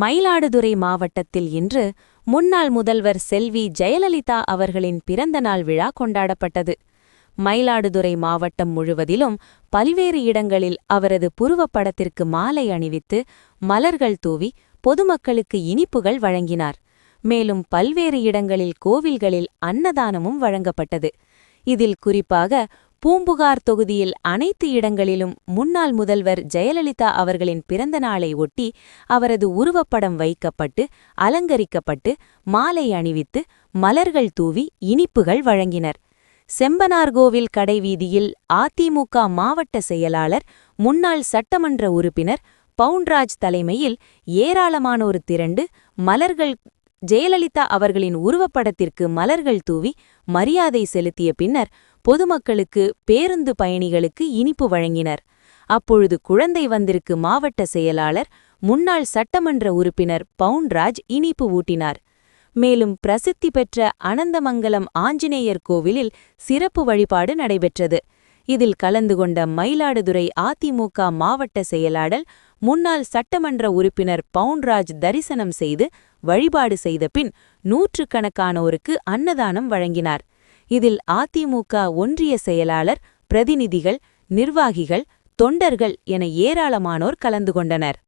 மயிலாடுதுறை மாவட்டத்தில் இன்று முன்னாள் முதல்வர் செல்வி ஜெயலலிதா அவர்களின் பிறந்தநாள் விழா கொண்டாடப்பட்டது. மயிலாடுதுறை மாவட்டம் முழுவதிலும் பல்வேறு இடங்களில் அவரது புருவப்படத்திற்கு மாலை அணிவித்து மலர்கள் தூவி பொதுமக்களுக்கு இனிப்புகள் வழங்கினார். மேலும் பல்வேறு இடங்களில் கோவில்களில் அன்னதானமும் வழங்கப்பட்டது. இதில் குறிப்பாக பூம்புகார் தொகுதியில் அனைத்து இடங்களிலும் முன்னாள் முதல்வர் ஜெயலலிதா அவர்களின் பிறந்த நாளை ஒட்டி அவரது உருவப்படம் வைக்கப்பட்டு அலங்கரிக்கப்பட்டு மாலை அணிவித்து மலர்கள் தூவி இனிப்புகள் வழங்கினர். செம்பனார்கோவில் கடைவீதியில் அதிமுக மாவட்ட செயலாளர் முன்னாள் சட்டமன்ற உறுப்பினர் பவுன்ராஜ் தலைமையில் ஏராளமானோர் திரண்டு மலர்கள் ஜெயலலிதா அவர்களின் உருவப்படத்திற்கு மலர்கள் தூவி மரியாதை செலுத்திய பின்னர் பொதுமக்களுக்கு பேருந்து பயணிகளுக்கு இனிப்பு வழங்கினர். அப்பொழுது குழந்தை வந்திற்கு மாவட்ட செயலாளர் முன்னாள் சட்டமன்ற உறுப்பினர் பவுன்ராஜ் இனிப்பு ஊட்டினார். மேலும் பிரசித்தி பெற்ற அனந்தமங்கலம் ஆஞ்சநேயர் கோவிலில் சிறப்பு வழிபாடு நடைபெற்றது. இதில் கலந்து கொண்ட மயிலாடுதுறை அதிமுக மாவட்ட செயலாளர் முன்னாள் சட்டமன்ற உறுப்பினர் பவுன்ராஜ் தரிசனம் செய்து வழிபாடு செய்த பின் நூற்றுக்கணக்கானோருக்கு அன்னதானம் வழங்கினார். இதில் அதிமுக ஒன்றிய செயலாளர், பிரதிநிதிகள், நிர்வாகிகள், தொண்டர்கள் என ஏராளமானோர் கலந்து கொண்டனர்.